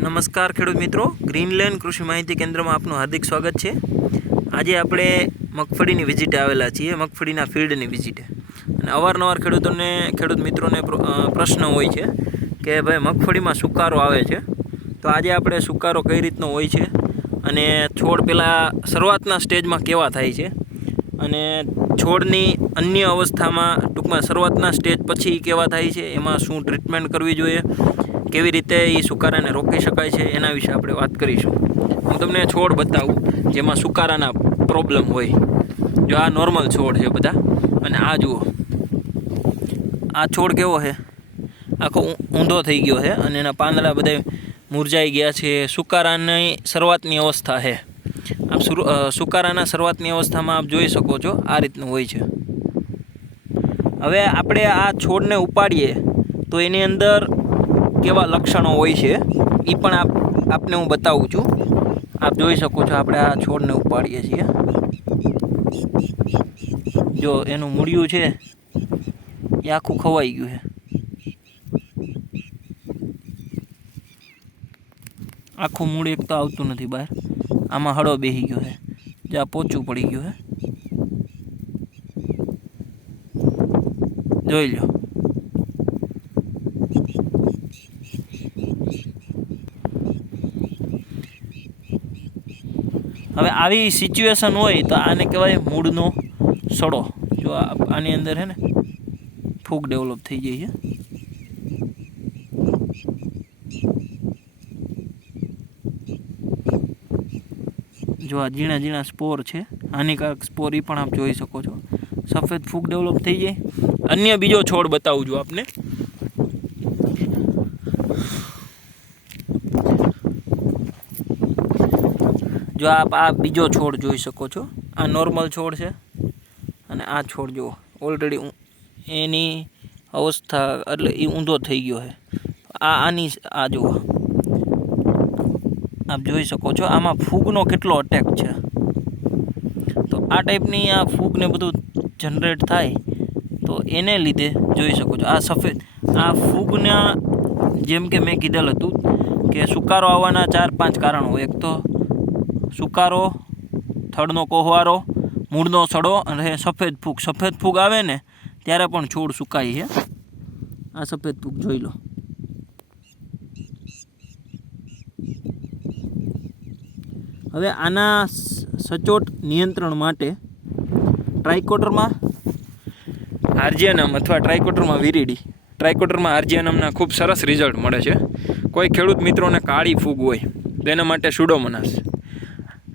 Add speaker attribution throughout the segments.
Speaker 1: નમસ્કાર ખેડૂત મિત્રો. ગ્રીનલેન્ડ કૃષિ માહિતી કેન્દ્રમાં આપનું હાર્દિક સ્વાગત છે. આજે આપણે મગફળીની વિઝિટે આવેલા છીએ, મગફળીના ફિલ્ડની વિઝિટે અને અવારનવાર ખેડૂતોને, ખેડૂત મિત્રોને પ્રશ્ન હોય છે કે ભાઈ મગફળીમાં સુકારો આવે છે. તો આજે આપણે સુકારો કઈ રીતનો હોય છે અને છોડ પહેલાં શરૂઆતના સ્ટેજમાં કેવા થાય છે અને છોડની અન્ય અવસ્થામાં ટૂંકમાં શરૂઆતના સ્ટેજ પછી કેવા થાય છે, એમાં શું ટ્રીટમેન્ટ કરવી જોઈએ કેવી રીતે એ સુકારાને રોકી શકાય છે એના વિશે આપણે વાત કરીશું. હું તમને છોડ બતાવું, જેમાં સુકારાના પ્રોબ્લેમ હોય. જો આ નોર્મલ છોડ છે બધા, અને આ જુઓ. આ છોડ કેવો છે? આખો ઊંધો થઈ ગયો છે, અને એના પાંદડા બધા મુરઝાઈ ગયા છે. સુકારાની શરૂઆતની અવસ્થા છે. આપ સુકારાના શરૂઆતની અવસ્થામાં આપ જોઈ શકો છો, આ રીતનું હોય છે. હવે આપણે આ છોડને ઉપાડીએ, તો એની અંદર કેવા લક્ષણો હોય છે એ પણ આપ, આપને હું બતાવું છું. આપ જોઈ શકો છો, આપણે આ છોડને ઉપાડીએ છીએ. જો, એનું મૂળિયું છે, એ આખું ખવાઈ ગયું છે. આખું મૂળ એક તો આવતું નથી બહાર. આમાં હળો બેસી ગયો છે. જ્યાં પોચું પડી ગયું છે. જોઈ લો હવે આવી સિચ્યુએશન હોય તો આને કહેવાય મૂળનો સડો. જો આની અંદર છે ને, ફૂગ ડેવલપ થઈ જાય છે. જો આ ઝીણા ઝીણા સ્પોર છે હાનિકારક સ્પોર એ પણ આપ જોઈ શકો છો. સફેદ ફૂગ ડેવલપ થઈ જાય. અન્ય બીજો છોડ બતાવું છું આપને. જો આપ આ બીજો છોડ જોઈ શકો છો. આ નોર્મલ છોડ છે. અને આ છોડ જુઓ. ઓલરેડી એની અવસ્થા એટલે એ ઊંધો થઈ ગયો છે. આ આની આ જુઓ. આપ જોઈ શકો છો, આમાં ફૂગનો કેટલો અટેક છે. તો આ ટાઈપની આ ફૂગને બધું જનરેટ થાય, તો એને લીધે જોઈ શકો છો. આ સફેદ આ ફૂગના જેમ કે મેં કીધેલ હતું કે સુકારો આવવાના ચાર પાંચ કારણો. એક તો સુકારો, થડનો કોહવારો, મૂળનો સડો અને સફેદ ફૂગ. સફેદ ફૂગ આવે ને, ત્યારે પણ છોડ સુકાય છે. આ સફેદ ફૂગ જોઈ લો. હવે આના સચોટ નિયંત્રણ માટે ટ્રાયકોટરમાં આર્જિયાનમ અથવા ટ્રાયકોટરમાં વિરીડી. ટ્રાયકોટરમાં આર્જિયાનમના ખૂબ સરસ રિઝલ્ટ મળે છે. કોઈ ખેડૂત મિત્રોને કાળી ફૂગ હોય, તેના માટે સુડોમોનાસ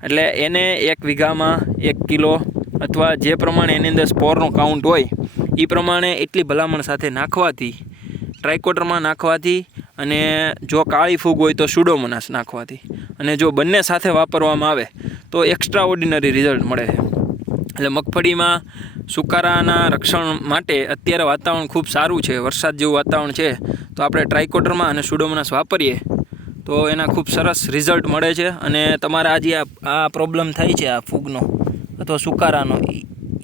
Speaker 1: એટલે એને એક વીઘામાં એક કિલો અથવા જે પ્રમાણે એની અંદર સ્પોરનો કાઉન્ટ હોય, એ પ્રમાણે એટલી ભલામણ સાથે નાખવાથી ટ્રાઇકોટરમાં નાખવાથી અને જો કાળી ફૂગ હોય તો સુડોમોનાસ નાખવાથી અને જો બંને સાથે વાપરવામાં આવે તો એક્સ્ટ્રા ઓર્ડિનરી રિઝલ્ટ મળે છે. એટલે મગફળીમાં સુકારાના રક્ષણ માટે અત્યારે વાતાવરણ ખૂબ સારું છે, વરસાદ જેવું વાતાવરણ છે, તો આપણે ટ્રાઇકોટરમાં અને સુડોમોનાસ વાપરીએ તો એના ખૂબ સરસ રિઝલ્ટ મળે છે અને તમારે આ આ પ્રોબ્લેમ થાય છે આ ફૂગનો અથવા સુકારાનો.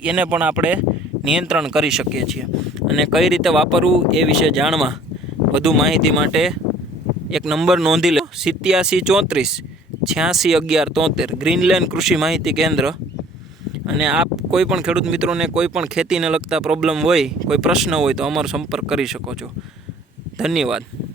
Speaker 1: એને પણ આપણે નિયંત્રણ કરી શકીએ છીએ. અને કઈ રીતે વાપરવું એ વિશે જાણવા વધુ માહિતી માટે એક નંબર નોંધી લો. સિત્યાસી ચોત્રીસ છ્યાસી અગિયાર તોતેર. ગ્રીનલેન્ડ કૃષિ માહિતી કેન્દ્ર. અને આપ કોઈ પણ ખેડૂત મિત્રોને કોઈ પણ ખેતીને લગતા પ્રોબ્લેમ હોય, કોઈ પ્રશ્ન હોય તો અમારો સંપર્ક કરી શકો છો. ધન્યવાદ.